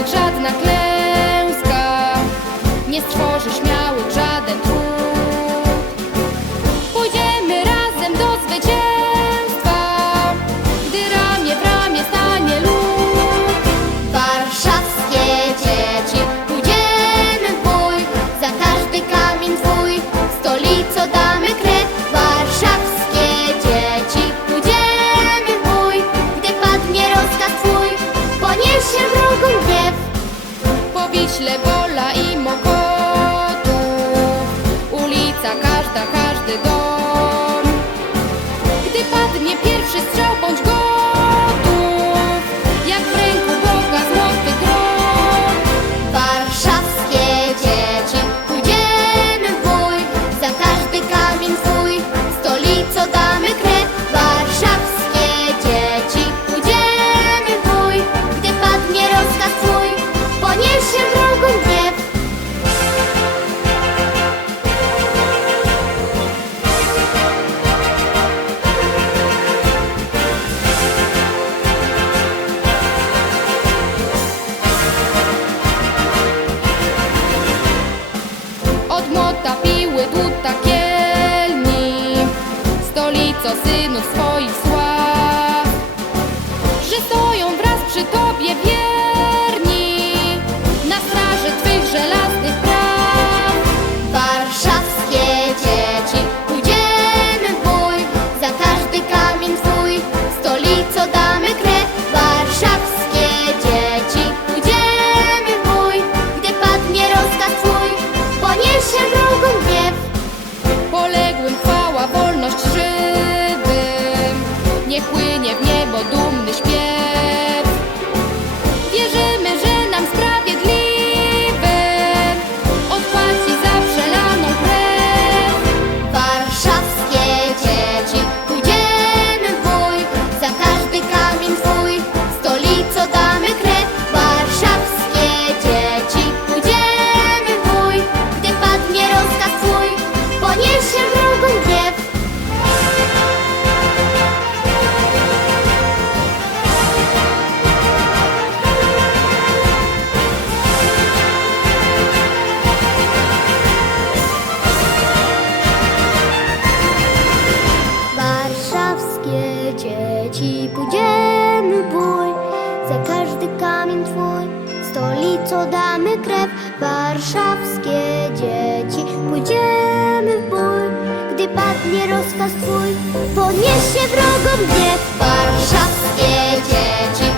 sprawić żadna klęska. Nie stworzy śmiałych żaden trud. Pójdziemy razem do zwycięstwa. Gdy ramię w ramię stanie lud. Warszawskie dzieci Pójdziemy w bój. Za każdy kamień twój Stolico damy krew. źle było. for you. wszystkie dzieci pójdziemy bój. Za każdy kamień twój Stolico damy krew. Warszawskie dzieci Pójdziemy bój. Gdy padnie rozkaz twój Poniesie wrogom gniew. Warszawskie dzieci